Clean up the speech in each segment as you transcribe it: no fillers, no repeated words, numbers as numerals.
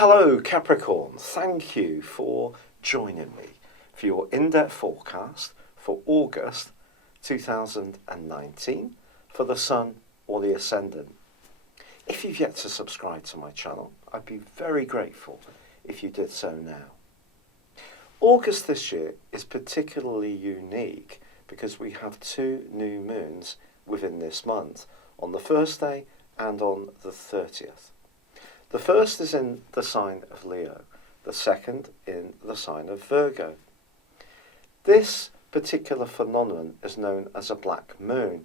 Hello Capricorn, thank you for joining me for your in-depth forecast for August 2019 for the Sun or the Ascendant. If you've yet to subscribe to my channel, I'd be very grateful if you did so now. August this year is particularly unique because we have two new moons within this month, on the first day and on the 30th. The first is in the sign of Leo, the second in the sign of Virgo. This particular phenomenon is known as a black moon,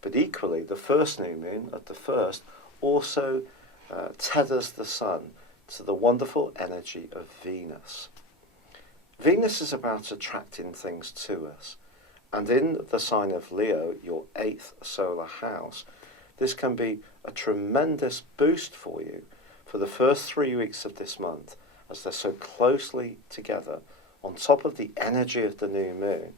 but equally the first new moon at the first also tethers the Sun to the wonderful energy of Venus. Venus is about attracting things to us, and in the sign of Leo, your 8th solar house, this can be a tremendous boost for you for the first 3 weeks of this month, as they're so closely together on top of the energy of the new moon,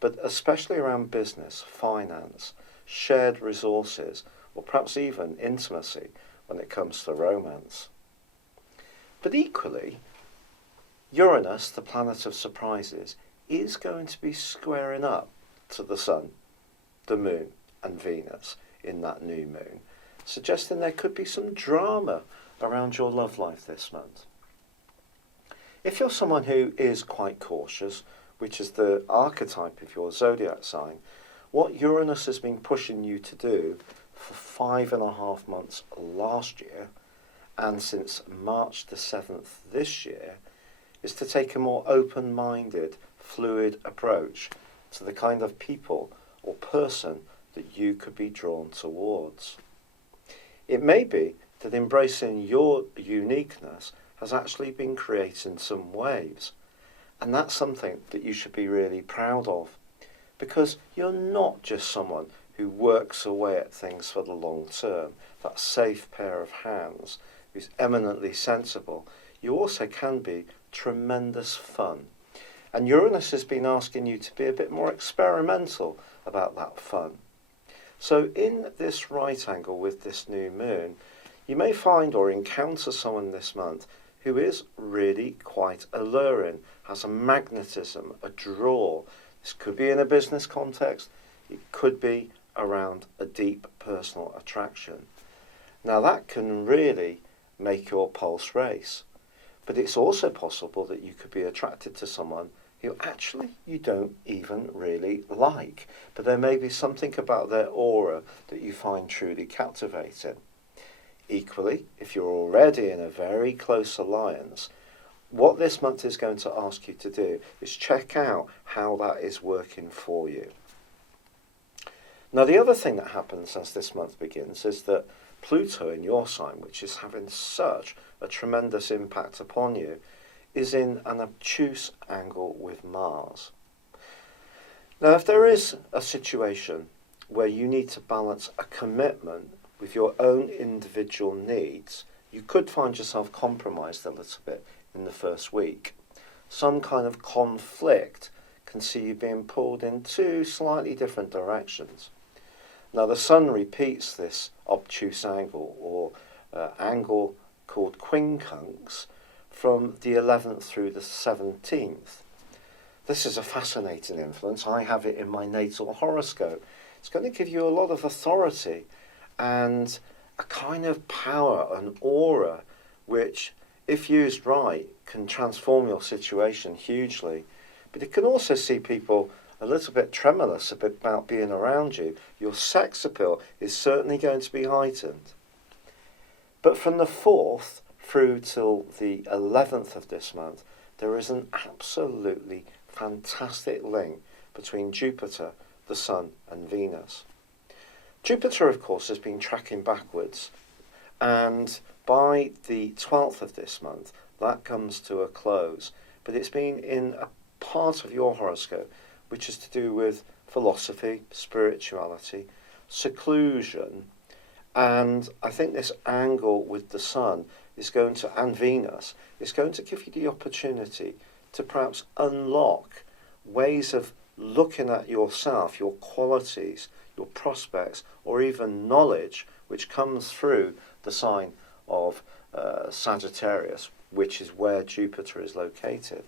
but especially around business, finance, shared resources, or perhaps even intimacy when it comes to romance. But equally, Uranus, the planet of surprises, is going to be squaring up to the Sun, the Moon, and Venus in that new moon, suggesting there could be some drama around your love life this month. If you're someone who is quite cautious, which is the archetype of your zodiac sign, what Uranus has been pushing you to do for 5.5 months last year, and since March the 7th this year, is to take a more open-minded, fluid approach to the kind of people or person that you could be drawn towards. It may be that embracing your uniqueness has actually been creating some waves, and that's something that you should be really proud of, because you're not just someone who works away at things for the long term, that safe pair of hands, who's eminently sensible. You also can be tremendous fun, and Uranus has been asking you to be a bit more experimental about that fun. So in this right angle with this new moon, you may find or encounter someone this month who is really quite alluring, has a magnetism, a draw. This could be in a business context, it could be around a deep personal attraction. Now that can really make your pulse race, but it's also possible that you could be attracted to someone who actually you don't even really like, but there may be something about their aura that you find truly captivating. Equally, if you're already in a very close alliance, what this month is going to ask you to do is check out how that is working for you. Now, the other thing that happens as this month begins is that Pluto in your sign, which is having such a tremendous impact upon you, is in an obtuse angle with Mars. Now, if there is a situation where you need to balance a commitment with your own individual needs, you could find yourself compromised a little bit in the first week. Some kind of conflict can see you being pulled in two slightly different directions. Now the Sun repeats this obtuse angle, or angle called quincunx, from the 11th through the 17th. This is a fascinating influence. I have it in my natal horoscope. It's going to give you a lot of authority and a kind of power, an aura, which, if used right, can transform your situation hugely. But it can also see people a little bit tremulous about being around you. Your sex appeal is certainly going to be heightened. But from the 4th through till the 11th of this month, there is an absolutely fantastic link between Jupiter, the Sun, and Venus. Jupiter, of course, has been tracking backwards, and by the 12th of this month, that comes to a close. But it's been in a part of your horoscope which is to do with philosophy, spirituality, seclusion, and I think this angle with the Sun is going to, and Venus, is going to give you the opportunity to perhaps unlock ways of looking at yourself, your qualities, your prospects, or even knowledge, which comes through the sign of Sagittarius, which is where Jupiter is located,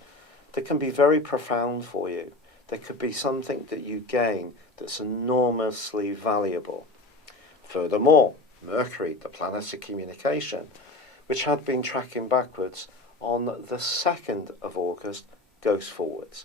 that can be very profound for you. There could be something that you gain that's enormously valuable. Furthermore, Mercury, the planet of communication, which had been tracking backwards on the 2nd of August, goes forwards.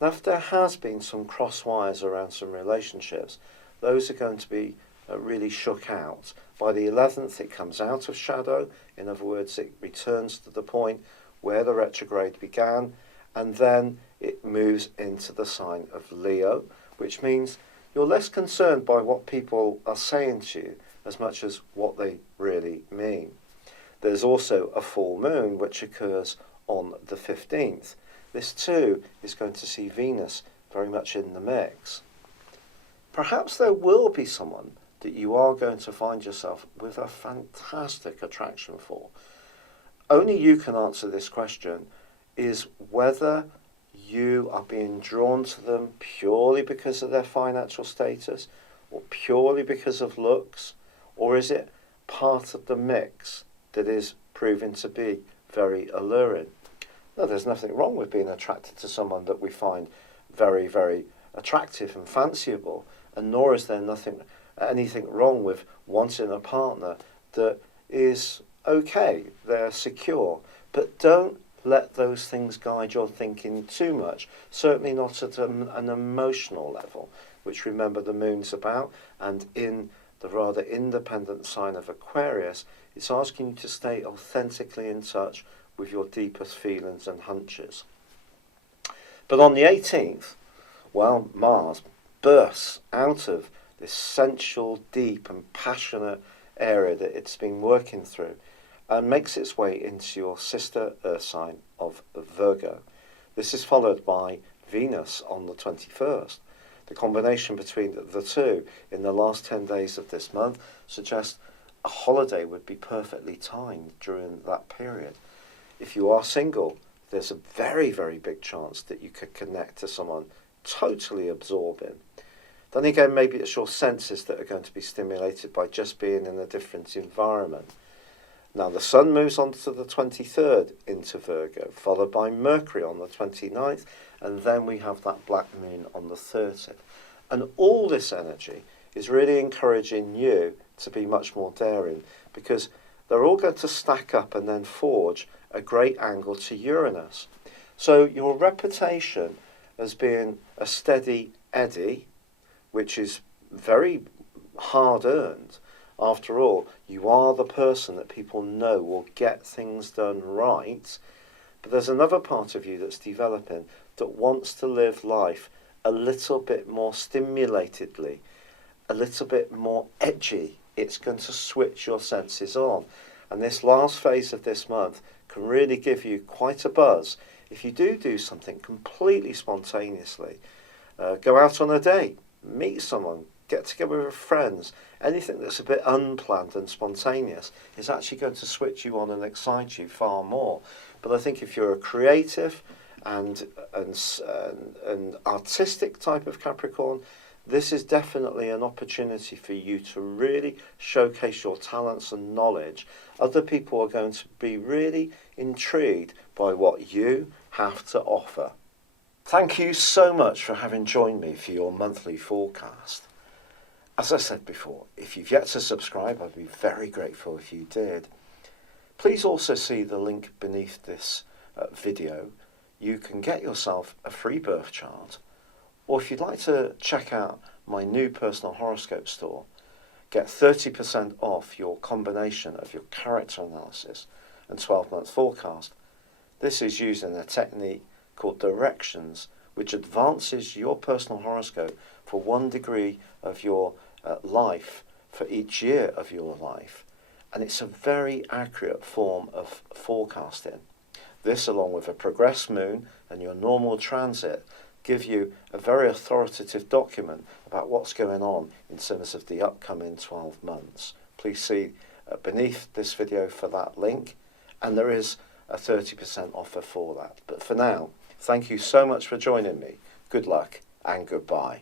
Now, if there has been some cross wires around some relationships, those are going to be really shook out. By the 11th, it comes out of shadow. In other words, it returns to the point where the retrograde began, and then it moves into the sign of Leo, which means you're less concerned by what people are saying to you as much as what they really mean. There's also a full moon which occurs on the 15th. This too is going to see Venus very much in the mix. Perhaps there will be someone that you are going to find yourself with a fantastic attraction for. Only you can answer this question, is whether you are being drawn to them purely because of their financial status or purely because of looks, or is it part of the mix that is proving to be very alluring? No, there's nothing wrong with being attracted to someone that we find very, very attractive and fanciable, and nor is there anything wrong with wanting a partner that is okay, they're secure. But don't let those things guide your thinking too much, certainly not at an emotional level, which, remember, the moon's about, and in the rather independent sign of Aquarius, it's asking you to stay authentically in touch with your deepest feelings and hunches. But on the 18th, well, Mars bursts out of this sensual, deep and passionate area that it's been working through and makes its way into your sister Earth sign of Virgo. This is followed by Venus on the 21st. The combination between the two in the last 10 days of this month suggests a holiday would be perfectly timed during that period. If you are single, there's a very, very big chance that you could connect to someone totally absorbing. Then again, maybe it's your senses that are going to be stimulated by just being in a different environment. Now, the Sun moves on to the 23rd into Virgo, followed by Mercury on the 29th, and then we have that black moon on the 30th. And all this energy is really encouraging you to be much more daring, because they're all going to stack up and then forge a great angle to Uranus. So your reputation as being a steady Eddie, which is very hard earned. After all, you are the person that people know will get things done right. But there's another part of you that's developing that wants to live life a little bit more stimulatedly, a little bit more edgy. It's going to switch your senses on. And this last phase of this month can really give you quite a buzz if you do something completely spontaneously. Go out on a date, meet someone, get together with friends. Anything that's a bit unplanned and spontaneous is actually going to switch you on and excite you far more. But I think if you're a creative and artistic type of Capricorn, this is definitely an opportunity for you to really showcase your talents and knowledge. Other people are going to be really intrigued by what you have to offer. Thank you so much for having joined me for your monthly forecast. As I said before, if you've yet to subscribe, I'd be very grateful if you did. Please also see the link beneath this video. You can get yourself a free birth chart, or if you'd like to check out my new personal horoscope store, get 30% off your combination of your character analysis and 12-month forecast. This is using a technique called directions, which advances your personal horoscope for 1 degree of your life for each year of your life. And it's a very accurate form of forecasting. This, along with a progressed moon and your normal transit, give you a very authoritative document about what's going on in terms of the upcoming 12 months. Please see beneath this video for that link, and there is a 30% offer for that. But for now, thank you so much for joining me. Good luck and goodbye.